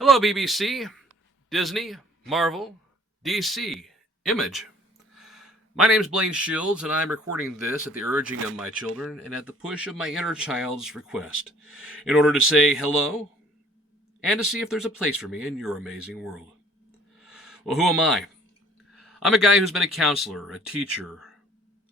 Hello, BBC, Disney, Marvel, DC, Image. My name's Blaine Shields, and I'm recording this at the urging of my children and at the push of my inner child's request, in order to say hello and to see if there's a place for me in your amazing world. Well, who am I? I'm a guy who's been a counselor, a teacher,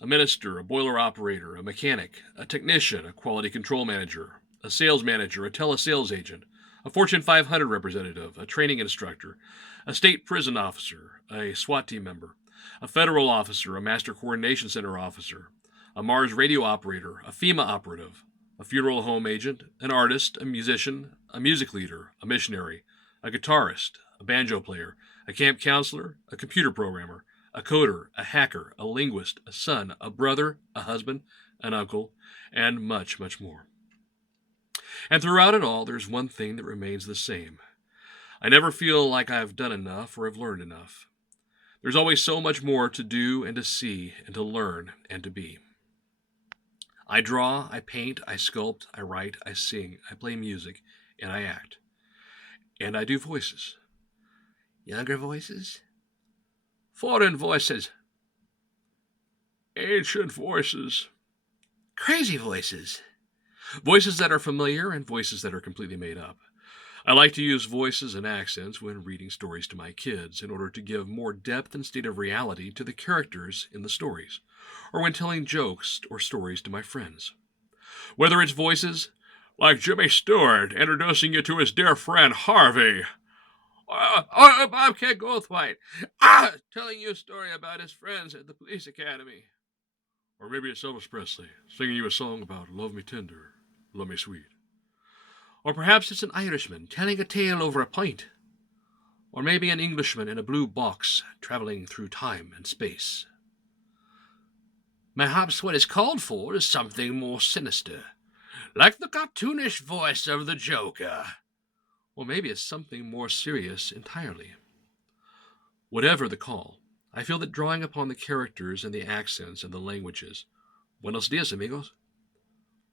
a minister, a boiler operator, a mechanic, a technician, a quality control manager, a sales manager, a telesales agent, a Fortune 500 representative, a training instructor, a state prison officer, a SWAT team member, a federal officer, a master coordination center officer, a Mars radio operator, a FEMA operative, a funeral home agent, an artist, a musician, a music leader, a missionary, a guitarist, a banjo player, a camp counselor, a computer programmer, a coder, a hacker, a linguist, a son, a brother, a husband, an uncle, and much, much more. And throughout it all, there's one thing that remains the same. I never feel like I've done enough or have learned enough. There's always so much more to do and to see and to learn and to be. I draw, I paint, I sculpt, I write, I sing, I play music, and I act. And I do voices. Younger voices, foreign voices, ancient voices, crazy voices, voices that are familiar and voices that are completely made up. I like to use voices and accents when reading stories to my kids in order to give more depth and state of reality to the characters in the stories, or when telling jokes or stories to my friends. Whether it's voices like Jimmy Stewart introducing you to his dear friend Harvey, or Bobcat Goldthwait telling you a story about his friends at the police academy. Or maybe it's Elvis Presley singing you a song about love me tender, love me sweet. Or perhaps it's an Irishman telling a tale over a pint. Or maybe an Englishman in a blue box traveling through time and space. Perhaps what is called for is something more sinister, like the cartoonish voice of the Joker. Or maybe it's something more serious entirely. Whatever the call, I feel that drawing upon the characters and the accents and the languages. Buenos dias, amigos.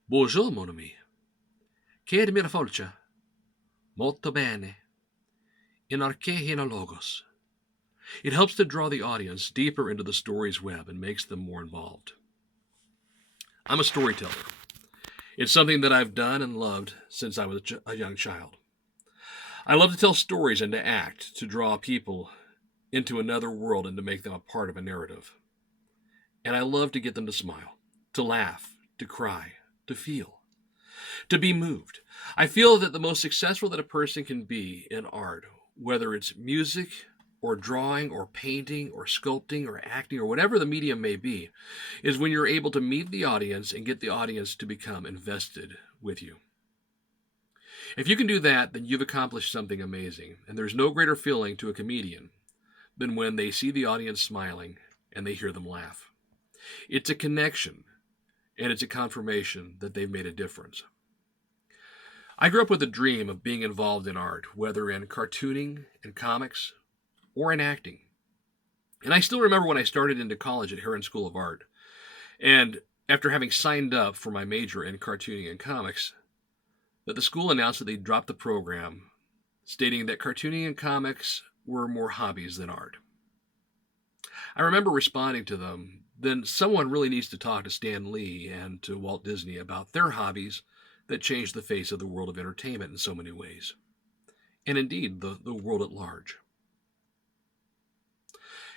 Bonjour, mon ami. Che admira folcia? Molto bene. In archehina logos. It helps to draw the audience deeper into the story's web and makes them more involved. I'm a storyteller. It's something that I've done and loved since I was a young child. I love to tell stories and to act, to draw people into another world and to make them a part of a narrative. And I love to get them to smile, to laugh, to cry, to feel, to be moved. I feel that the most successful that a person can be in art, whether it's music or drawing or painting or sculpting or acting or whatever the medium may be, is when you're able to meet the audience and get the audience to become invested with you. If you can do that, then you've accomplished something amazing, and there's no greater feeling to a comedian than when they see the audience smiling and they hear them laugh. It's a connection, and it's a confirmation that they've made a difference. I grew up with a dream of being involved in art, whether in cartooning, in comics, or in acting. And I still remember when I started into college at Heron School of Art, and after having signed up for my major in cartooning and comics, that the school announced that they'd dropped the program, stating that cartooning and comics were more hobbies than art. I remember responding to them, then someone really needs to talk to Stan Lee and to Walt Disney about their hobbies that changed the face of the world of entertainment in so many ways, and indeed the world at large.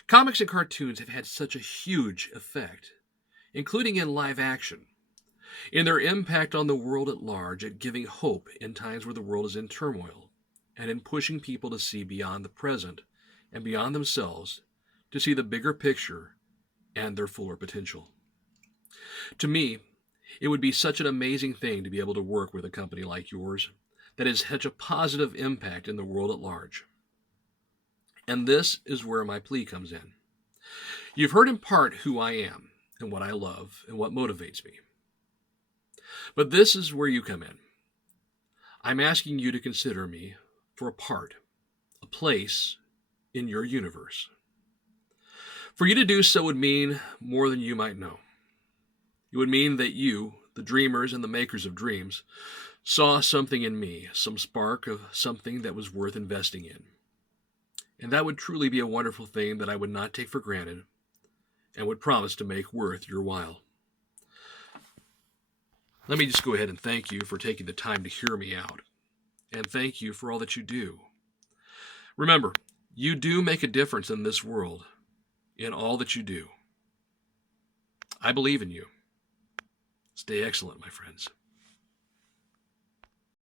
Comics and cartoons have had such a huge effect, including in live action, in their impact on the world at large at giving hope in times where the world is in turmoil, and in pushing people to see beyond the present and beyond themselves to see the bigger picture and their fuller potential. To me, it would be such an amazing thing to be able to work with a company like yours that has such a positive impact in the world at large. And this is where my plea comes in. You've heard in part who I am and what I love and what motivates me. But this is where you come in. I'm asking you to consider me for a part, a place in your universe. For you to do so would mean more than you might know. It would mean that you, the dreamers and the makers of dreams, saw something in me, some spark of something that was worth investing in. And that would truly be a wonderful thing that I would not take for granted and would promise to make worth your while. Let me just go ahead and thank you for taking the time to hear me out. And thank you for all that you do. Remember, you do make a difference in this world, in all that you do. I believe in you. Stay excellent, my friends.